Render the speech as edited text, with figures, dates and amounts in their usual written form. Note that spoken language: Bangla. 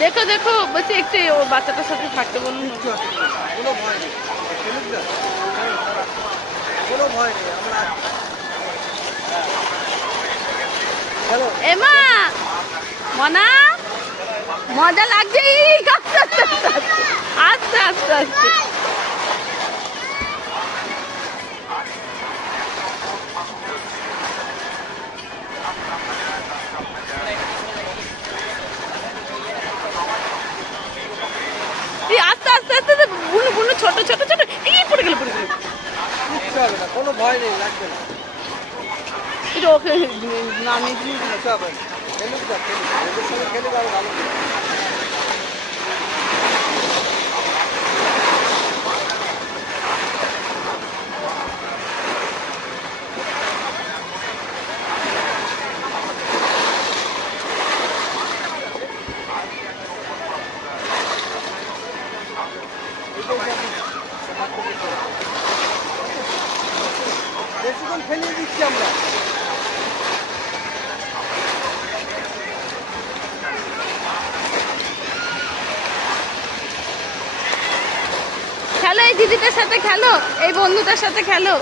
দেখো দেখো বলছি একটু ও বাচ্চাটার সাথে থাকতে বলুন। কোনো ভয় নেই, কোনো ভয় নেই। আমরা এমা মনা মজা লাগছে। আস্তে আস্তে আস্তে আস্তে আস্তে আস্তে বুনু বুনু ছোট ছোট ছোট এই পড়ে গেল পড়ে গেল। কিচ্ছু হবে না, কোনো ভয় নেই, লাগবে না। এটা ওকে নামিয়ে দিন। আচ্ছা ভাই, খেলুক যা, খেলুক, ওদের সঙ্গে খেলুক আরো ভালো। বেশিক্ষণ খেলিয়ে দিচ্ছি আমরা। খেলো এই দিদিটার সাথে খেলো, এই বন্ধুটার সাথে খেলো।